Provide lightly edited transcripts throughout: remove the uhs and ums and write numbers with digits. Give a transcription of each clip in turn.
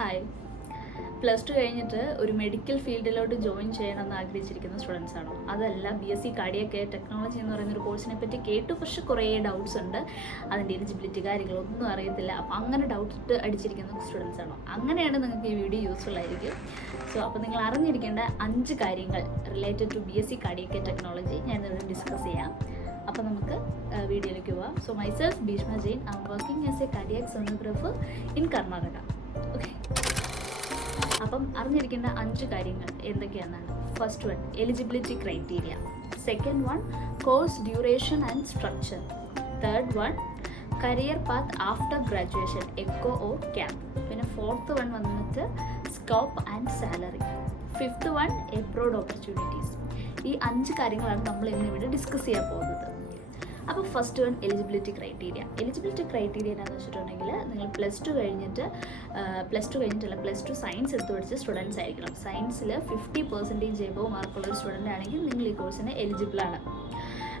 Hi. Plus two കഴിഞ്ഞിട്ട് ഒരു medical ഫീൽഡിലോട്ട് join ചെയ്യണമെന്ന് ആഗ്രഹിച്ചിരിക്കുന്ന സ്റ്റുഡൻസ് ആണോ? അതല്ല, BSc കാർഡിയാക് ടെക്നോളജി എന്ന് പറയുന്ന ഒരു കോഴ്സിനെ പറ്റി കേട്ടു, പക്ഷേ കുറേ ഡൗട്ട്സ് ഉണ്ട്, അതിൻ്റെ എലിജിബിലിറ്റി കാര്യങ്ങളൊന്നും അറിയത്തില്ല. അപ്പോൾ അങ്ങനെ ഡൗട്ട് അടിച്ചിരിക്കുന്ന സ്റ്റുഡൻസ് ആണോ? അങ്ങനെയാണ് നിങ്ങൾക്ക് ഈ വീഡിയോ യൂസ്ഫുൾ ആയിരിക്കും. അപ്പോൾ നിങ്ങൾ അറിഞ്ഞിരിക്കേണ്ട 5 കാര്യങ്ങൾ related to BSc cardiac technology ഞാൻ ഇവിടെ ഡിസ്കസ് ചെയ്യാം. അപ്പോൾ നമുക്ക് വീഡിയോയിലേക്ക് പോവാം. So myself Bhishma Jain, I am working as a cardiac sonographer in Karnataka. Okay, അപ്പം അറിഞ്ഞിരിക്കേണ്ട 5 കാര്യങ്ങൾ എന്തൊക്കെയാണെന്നാണ്. First one, eligibility criteria. Second one, course duration and structure. Third one, career path after graduation, echo or cath. പിന്നെ ഫോർത്ത് വൺ വന്നിട്ട് scope and salary. Fifth one, abroad opportunities. ഈ 5 കാര്യങ്ങളാണ് നമ്മൾ ഇന്നിവിടെ ഡിസ്കസ് ചെയ്യാൻ പോകുന്നത്. അപ്പോൾ first one, eligibility criteria. Eligibility criteria എന്താണെന്ന് വെച്ചിട്ടുണ്ടെങ്കിൽ, നിങ്ങൾ പ്ലസ് ടു സയൻസ് എടുത്ത് പഠിച്ച സ്റ്റുഡൻസ് ആയിരിക്കണം. സയൻസിൽ 50% എബോവ് മാർക്കുള്ള ഒരു സ്റ്റുഡൻ്റ് ആണെങ്കിൽ നിങ്ങൾ ഈ കോഴ്സിന് എലിജിബിളാണ്.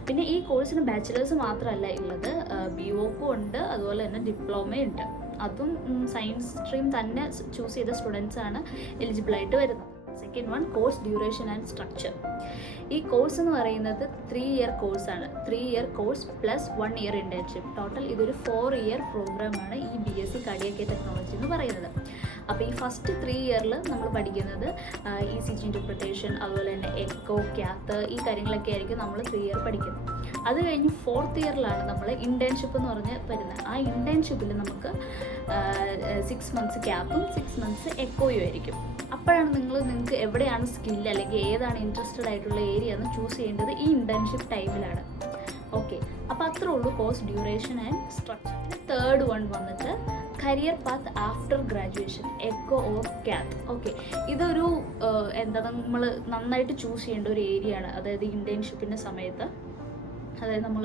പിന്നെ ഈ കോഴ്സിന് ബാച്ചിലേഴ്സ് മാത്രമല്ല ഉള്ളത്, BOP ഉണ്ട്, അതുപോലെ തന്നെ ഡിപ്ലോമയുണ്ട്. അതും സയൻസ് സ്ട്രീം തന്നെ ചൂസ് ചെയ്ത സ്റ്റുഡൻസാണ് എലിജിബിളായിട്ട് വരുന്നത്. Second one, course duration and structure. ഈ കോഴ്സ് എന്ന് പറയുന്നത് 3 ഇയർ കോഴ്സാണ്. 3 year course plus 1 year internship. Total ഇതൊരു 4 ഇയർ പ്രോഗ്രാമാണ് ഈ BSc കാർഡിയാക് ടെക്നോളജി എന്ന് പറയുന്നത്. അപ്പോൾ ഈ ഫസ്റ്റ് 3 ഇയറിൽ നമ്മൾ പഠിക്കുന്നത് ECG ഇൻ്റർപ്രിട്ടേഷൻ, അതുപോലെ തന്നെ എക്കോ, ക്യാത്ത്, ഈ കാര്യങ്ങളൊക്കെ ആയിരിക്കും നമ്മൾ 3 ഇയർ പഠിക്കുന്നത്. അത് കഴിഞ്ഞ് 4th ഇയറിലാണ് നമ്മൾ ഇൻറ്റേൺഷിപ്പ് എന്ന് പറഞ്ഞ് വരുന്നത്. ആ ഇൻറ്റേൺഷിപ്പിൽ നമുക്ക് 6 മന്ത്സ് ക്യാപ്പും 6 മന്ത്സ് എക്കോയും ആയിരിക്കും. അപ്പോഴാണ് നിങ്ങൾക്ക് എവിടെയാണ് സ്കിൽ അല്ലെങ്കിൽ ഏതാണ് ഇൻട്രസ്റ്റഡ് ആയിട്ടുള്ള ഏരിയ എന്ന് ചൂസ് ചെയ്യേണ്ടത് ഈ ഇൻറ്റേൺഷിപ്പ് ടൈമിലാണ്. ഓക്കെ, അപ്പോൾ അത്രേ ഉള്ളൂ course duration and structure. Third one വന്നിട്ട് career path after graduation, echo or cath. Okay, ഇതൊരു നമ്മൾ നന്നായിട്ട് ചൂസ് ചെയ്യേണ്ട ഒരു ഏരിയ ആണ്. അതായത് ഇൻറ്റേൺഷിപ്പിൻ്റെ സമയത്ത്, അതായത് നമ്മൾ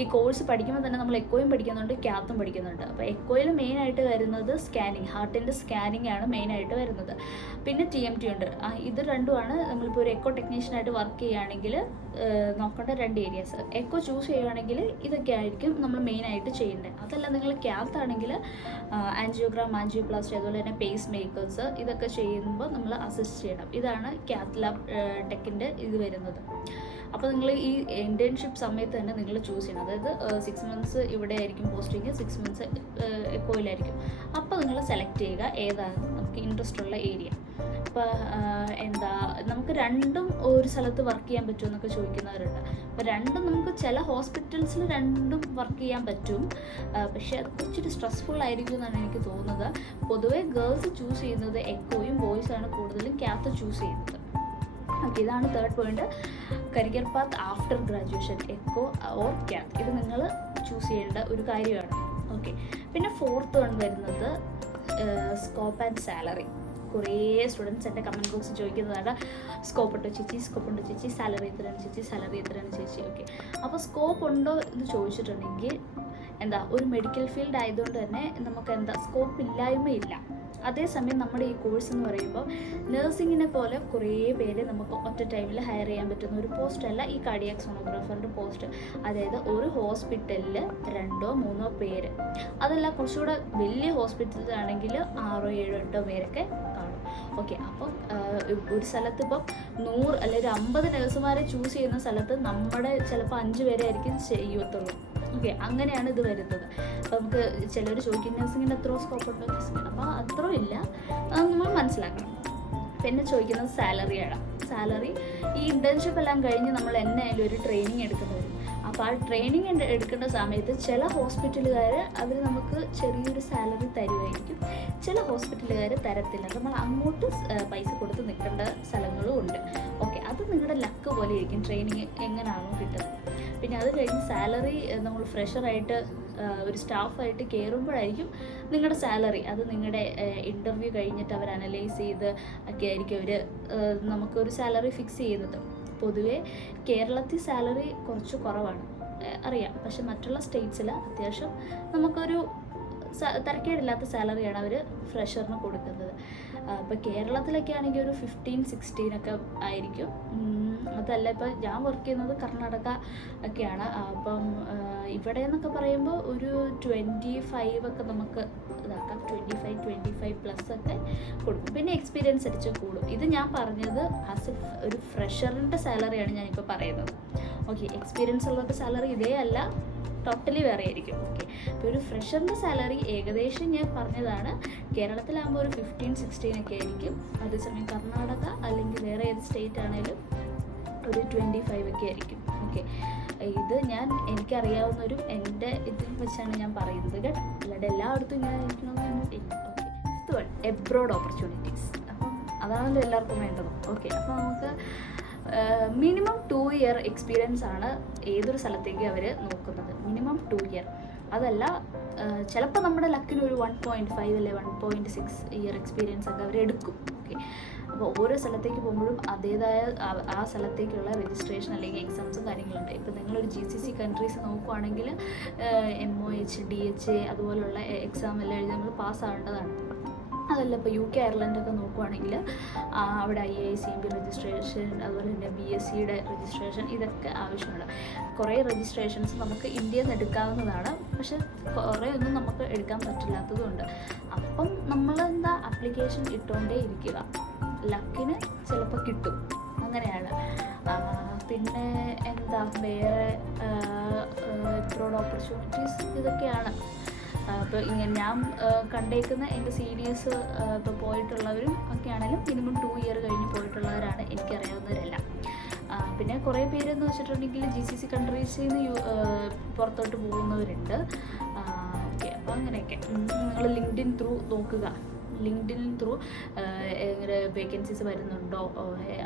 ഈ കോഴ്സ് പഠിക്കുമ്പോൾ തന്നെ നമ്മൾ എക്കോയും പഠിക്കുന്നുണ്ട്, ക്യാത്തും പഠിക്കുന്നുണ്ട്. അപ്പോൾ എക്കോയിൽ മെയിനായിട്ട് വരുന്നത് സ്കാനിങ്, ഹാർട്ടിൻ്റെ സ്കാനിങ് ആണ് മെയിനായിട്ട് വരുന്നത്. പിന്നെ TMT ഉണ്ട്. ഇത് രണ്ടുമാണ് നമ്മളിപ്പോൾ ഒരു എക്കോ ടെക്നീഷ്യനായിട്ട് വർക്ക് ചെയ്യുകയാണെങ്കിൽ നോക്കേണ്ട 2 ഏരിയാസ്. എക്കോ ചൂസ് ചെയ്യുകയാണെങ്കിൽ ഇതൊക്കെ ആയിരിക്കും നമ്മൾ മെയിനായിട്ട് ചെയ്യേണ്ടത്. അതല്ല, നിങ്ങൾ ക്യാത്ത് ആണെങ്കിൽ ആൻജിയോഗ്രാം, ആൻജിയോപ്ലാസ്റ്റി, അതുപോലെ തന്നെ പേസ് മേക്കേഴ്സ്, ഇതൊക്കെ ചെയ്യുമ്പോൾ നമ്മൾ അസിസ്റ്റ് ചെയ്യണം. ഇതാണ് ക്യാത്ത് ലാബ് ടെക്കിൻ്റെ ഇത് വരുന്നത്. അപ്പോൾ നിങ്ങൾ ഈ ഇൻറ്റേൺഷിപ്പ് സമയത്ത് തന്നെ നിങ്ങൾ ചൂസ് ചെയ്യണം. അതായത് 6 മന്ത്സ് ഇവിടെ ആയിരിക്കും പോസ്റ്റിങ്, 6 മന്ത്സ് എക്കോയിലായിരിക്കും. അപ്പോൾ നിങ്ങൾ സെലക്ട് ചെയ്യുക ഏതാണ് നമുക്ക് ഇൻട്രസ്റ്റ് ഉള്ള ഏരിയ. ഇപ്പോൾ നമുക്ക് രണ്ടും ഒരു സ്ഥലത്ത് വർക്ക് ചെയ്യാൻ പറ്റുമോ എന്നൊക്കെ ചോദിക്കുന്നവരുണ്ട്. അപ്പോൾ രണ്ടും നമുക്ക് ചില ഹോസ്പിറ്റൽസിൽ രണ്ടും വർക്ക് ചെയ്യാൻ പറ്റും, പക്ഷേ അത് കുറച്ചൊരു സ്ട്രെസ്ഫുൾ ആയിരിക്കും എന്നാണ് എനിക്ക് തോന്നുന്നത്. പൊതുവേ ഗേൾസ് ചൂസ് ചെയ്യുന്നത് എക്കോയും, ബോയ്സാണ് കൂടുതലും ക്യാത്ത് ചൂസ് ചെയ്യുന്നത്. ഓക്കെ, ഇതാണ് third point, career path after graduation, echo or ക്യാത്ത്. ഇത് നിങ്ങൾ ചൂസ് ചെയ്യേണ്ട ഒരു കാര്യമാണ്. ഓക്കെ, പിന്നെ ഫോർത്ത് വൺ വരുന്നത് സ്കോപ്പ് ആൻഡ് സാലറി. കുറേ സ്റ്റുഡൻസ് എൻ്റെ കമൻറ്റ് ബോക്സിൽ ചോദിക്കുന്നതാണ്, സ്കോപ്പ് ഉണ്ടോ ചേച്ചി, സാലറി എത്രയാണ് ചേച്ചി. ഓക്കെ, അപ്പോൾ സ്കോപ്പ് ഉണ്ടോ എന്ന് ചോദിച്ചിട്ടുണ്ടെങ്കിൽ ഒരു മെഡിക്കൽ ഫീൽഡ് ആയതുകൊണ്ട് തന്നെ നമുക്ക് സ്കോപ്പ് ഇല്ലായ്മയില്ല. അതേസമയം നമ്മുടെ ഈ കോഴ്സ് എന്ന് പറയുമ്പോൾ നഴ്സിങ്ങിനെ പോലെ കുറേ പേരെ നമുക്ക് ഒറ്റ ടൈമിൽ ഹയർ ചെയ്യാൻ പറ്റുന്ന ഒരു പോസ്റ്റല്ല ഈ കാർഡിയാക് സോണോഗ്രാഫറിൻ്റെ പോസ്റ്റ്. അതായത് ഒരു ഹോസ്പിറ്റലിൽ 2 or 3 പേര്, അതല്ല കുറച്ചുകൂടെ വലിയ ഹോസ്പിറ്റലിലാണെങ്കിൽ 6 or 7 or 8 പേരൊക്കെ കാണും. ഓക്കെ, അപ്പം ഒരു സ്ഥലത്ത് ഇപ്പം 100 അല്ലെങ്കിൽ 50 നഴ്സുമാരെ ചൂസ് ചെയ്യുന്ന സ്ഥലത്ത് നമ്മുടെ ചിലപ്പോൾ 5 പേരെ ആയിരിക്കും ചെയ്യത്തുള്ളൂ. ഓക്കെ, അങ്ങനെയാണ് ഇത് വരുന്നത്. അപ്പോൾ നമുക്ക് ചിലർ ചോദിക്കും നഴ്സിങ്ങിന് എത്രയോ സ്കോപ്പ് ഉണ്ടോ നഴ്സിങ്ങിന്, അപ്പോൾ അത്രയും ഇല്ല, നമ്മൾ മനസ്സിലാക്കണം. പിന്നെ ചോദിക്കുന്നത് സാലറിയാണ്. സാലറി ഈ ഇൻറ്റേൺഷിപ്പ് എല്ലാം കഴിഞ്ഞ് നമ്മൾ എന്നായാലും ഒരു ട്രെയിനിങ് എടുക്കേണ്ടി വരും. അപ്പോൾ ആ ട്രെയിനിങ് എടുക്കേണ്ട സമയത്ത് ചില ഹോസ്പിറ്റലുകാർ അവർ നമുക്ക് ചെറിയൊരു സാലറി തരുമായിരിക്കും, ചില ഹോസ്പിറ്റലുകാർ തരത്തില്ല. നമ്മൾ അങ്ങോട്ട് പൈസ കൊടുത്ത് നിൽക്കേണ്ട സ്ഥലങ്ങളും ഉണ്ട്. ഓക്കെ, അത് നിങ്ങളുടെ ലക്ക് പോലെ ഇരിക്കും, ട്രെയിനിങ് എങ്ങനെയാണോ കിട്ടുന്നത്. പിന്നെ അത് കഴിഞ്ഞ് സാലറി നമ്മൾ ഫ്രഷറായിട്ട് ഒരു സ്റ്റാഫായിട്ട് കയറുമ്പോഴായിരിക്കും നിങ്ങളുടെ സാലറി, അത് നിങ്ങളുടെ ഇൻ്റർവ്യൂ കഴിഞ്ഞിട്ട് അവർ അനലൈസ് ചെയ്ത് ഒക്കെ ആയിരിക്കും അവർ നമുക്കൊരു സാലറി ഫിക്സ് ചെയ്യുന്നത്. പൊതുവേ കേരളത്തിൽ സാലറി കുറച്ച് കുറവാണ്, അറിയാം. പക്ഷെ മറ്റുള്ള സ്റ്റേറ്റ്സിൽ അത്യാവശ്യം നമുക്കൊരു തരക്കേടില്ലാത്ത സാലറിയാണ് അവർ ഫ്രഷറിന് കൊടുക്കുന്നത്. ഇപ്പോൾ കേരളത്തിലൊക്കെ ആണെങ്കിൽ ഒരു 15-16 ആയിരിക്കും. അതല്ല, ഇപ്പോൾ ഞാൻ വർക്ക് ചെയ്യുന്നത് കർണാടക ഒക്കെയാണ്. അപ്പം ഇവിടെ എന്നൊക്കെ പറയുമ്പോൾ ഒരു 25 നമുക്ക് ഇതാക്കാം, 25+ കൊടുക്കും. പിന്നെ എക്സ്പീരിയൻസ് അടിച്ച് കൂടും. ഇത് ഞാൻ പറഞ്ഞത് ആസ് ഒരു ഫ്രഷറിൻ്റെ സാലറിയാണ് ഞാനിപ്പോൾ പറയുന്നത്. ഓക്കെ, എക്സ്പീരിയൻസ് ഉള്ളവരുടെ സാലറി ഇതേ അല്ല, ടോട്ടലി വേറെ ആയിരിക്കും. ഓക്കെ, അപ്പോൾ ഒരു ഫ്രഷറിൻ്റെ സാലറി ഏകദേശം ഞാൻ പറഞ്ഞതാണ്. കേരളത്തിലാകുമ്പോൾ ഒരു 15-16 ആയിരിക്കും. അതേസമയം കർണാടക അല്ലെങ്കിൽ വേറെ ഏത് സ്റ്റേറ്റ് ആണെങ്കിലും ഒരു 25 ആയിരിക്കും. ഓക്കെ, ഇത് എനിക്കറിയാവുന്നൊരു എൻ്റെ ഇതിൽ വെച്ചാണ് ഞാൻ പറയുന്നത് കേട്ടോ, അല്ലാതെ എല്ലായിടത്തും ഇങ്ങനെ ഇരിക്കണമെന്നൊന്നും ഇല്ല. Okay, fifth one, abroad opportunities. അപ്പം അതാണല്ലോ എല്ലാവർക്കും വേണ്ടത്. ഓക്കെ, അപ്പോൾ നമുക്ക് മിനിമം 2 ഇയർ എക്സ്പീരിയൻസ് ആണ് ഏതൊരു സ്ഥലത്തേക്ക് അവർ നോക്കുന്നത്. Minimum 2 year. അതല്ല, ചിലപ്പോൾ നമ്മുടെ ലക്കിന് ഒരു 1.5 അല്ലെ 1.6 ഇയർ എക്സ്പീരിയൻസ് ഒക്കെ അവർ എടുക്കും. ഓക്കെ, അപ്പോൾ ഓരോ സ്ഥലത്തേക്ക് പോകുമ്പോഴും അതേതായ ആ സ്ഥലത്തേക്കുള്ള രജിസ്ട്രേഷൻ അല്ലെങ്കിൽ എക്സാംസും കാര്യങ്ങളുണ്ട്. ഇപ്പോൾ നിങ്ങളൊരു GCC കൺട്രീസ് നോക്കുവാണെങ്കിൽ MOH, DHA അതുപോലുള്ള എക്സാം എല്ലാം എഴുതി നമ്മൾ പാസ്സാവേണ്ടതാണ്. അതല്ല, ഇപ്പോൾ UK, അയർലൻഡൊക്കെ നോക്കുവാണെങ്കിൽ അവിടെ IICMP രജിസ്ട്രേഷൻ, അതുപോലെ തന്നെ BSCയുടെ രജിസ്ട്രേഷൻ, ഇതൊക്കെ ആവശ്യമുണ്ട്. കുറേ രജിസ്ട്രേഷൻസ് നമുക്ക് ഇന്ത്യയിൽ നിന്ന് എടുക്കാവുന്നതാണ്, പക്ഷെ കുറേ ഒന്നും നമുക്ക് എടുക്കാൻ പറ്റില്ലാത്തതുകൊണ്ട്. അപ്പം നമ്മളെന്താ അപ്ലിക്കേഷൻ ഇട്ടുകൊണ്ടേ ഇരിക്കുക, ലക്കിന് ചിലപ്പോൾ കിട്ടും, അങ്ങനെയാണ്. പിന്നെ എന്താ വേറെ എബ്രോഡ് ഓപ്പർച്യൂണിറ്റീസ് ഇതൊക്കെയാണ്. ഇപ്പോൾ ഇങ്ങനെ ഞാൻ കണ്ടേക്കുന്ന എൻ്റെ സീനിയേഴ്സ് ഇപ്പോൾ പോയിട്ടുള്ളവരും ഒക്കെ ആണെങ്കിലും മിനിമം 2 ഇയർ കഴിഞ്ഞ് പോയിട്ടുള്ളവരാണ് എനിക്കറിയാവുന്നവരെല്ലാം. പിന്നെ കുറേ പേരെന്ന് വെച്ചിട്ടുണ്ടെങ്കിൽ GCC കൺട്രീസിൽ നിന്ന് പുറത്തോട്ട് പോകുന്നവരുണ്ട്. ഓക്കെ, അപ്പോൾ അങ്ങനെയൊക്കെ നിങ്ങൾ ലിങ്ക്ഡിൻ ത്രൂ നോക്കുക. ലിങ്ക്ഡിൻ ത്രൂ ഇങ്ങനെ വേക്കൻസീസ് വരുന്നുണ്ടോ,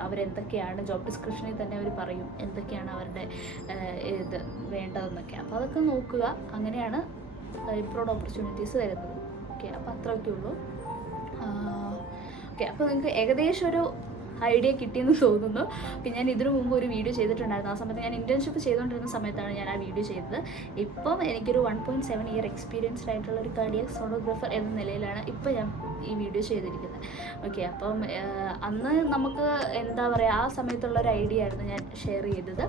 അവരെന്തൊക്കെയാണ് ജോബ് ഡിസ്ക്രിപ്ഷനിൽ തന്നെ അവർ പറയും എന്തൊക്കെയാണ് അവരുടെ ഇത് വേണ്ടതെന്നൊക്കെ. അപ്പോൾ അതൊക്കെ നോക്കുക. അങ്ങനെയാണ് എബ്രോഡ് ഓപ്പർച്യൂണിറ്റീസ് വരുന്നത്. ഓക്കെ, അപ്പോൾ അത്രയൊക്കെ ഉള്ളൂ. ഓക്കെ, അപ്പോൾ നിങ്ങൾക്ക് ഏകദേശം ഒരു ഐഡിയ കിട്ടിയെന്ന് തോന്നുന്നു. പിന്നെ ഞാൻ ഇതിനു മുമ്പ് ഒരു വീഡിയോ ചെയ്തിട്ടുണ്ടായിരുന്നു. ആ സമയത്ത് ഞാൻ ഇൻറ്റേൺഷിപ്പ് ചെയ്തുകൊണ്ടിരുന്ന സമയത്താണ് ഞാൻ ആ വീഡിയോ ചെയ്തത്. ഇപ്പം എനിക്കൊരു 1.7 ഇയർ എക്സ്പീരിയൻസ്ഡ് ആയിട്ടുള്ള ഒരു കാർഡിയാക് സോണോഗ്രാഫർ എന്ന നിലയിലാണ് ഇപ്പം ഞാൻ ഈ വീഡിയോ ചെയ്തിരിക്കുന്നത്. ഓക്കെ, അപ്പം അന്ന് നമുക്ക് എന്താ പറയുക, ആ സമയത്തുള്ള ഒരു ഐഡിയ ആയിരുന്നു ഞാൻ ഷെയർ ചെയ്തത്.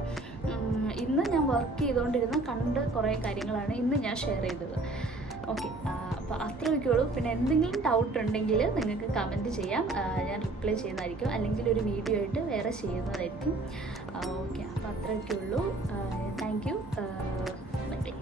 ഇന്ന് ഞാൻ വർക്ക് ചെയ്തുകൊണ്ടിരുന്ന കുറേ കാര്യങ്ങളാണ് ഇന്ന് ഞാൻ ഷെയർ ചെയ്തത്. ഓക്കെ, അപ്പോൾ അത്രയൊക്കെ ഉള്ളൂ. പിന്നെ എന്തെങ്കിലും ഡൗട്ട് ഉണ്ടെങ്കിൽ നിങ്ങൾക്ക് കമൻറ്റ് ചെയ്യാം, ഞാൻ റിപ്ലൈ ചെയ്യുന്നതായിരിക്കും, അല്ലെങ്കിൽ ഒരു വീഡിയോ ആയിട്ട് വേറെ ചെയ്യുന്നതായിരിക്കും. ഓക്കെ, അപ്പോൾ അത്രയൊക്കെ ഉള്ളൂ. Thank you. ബൈ.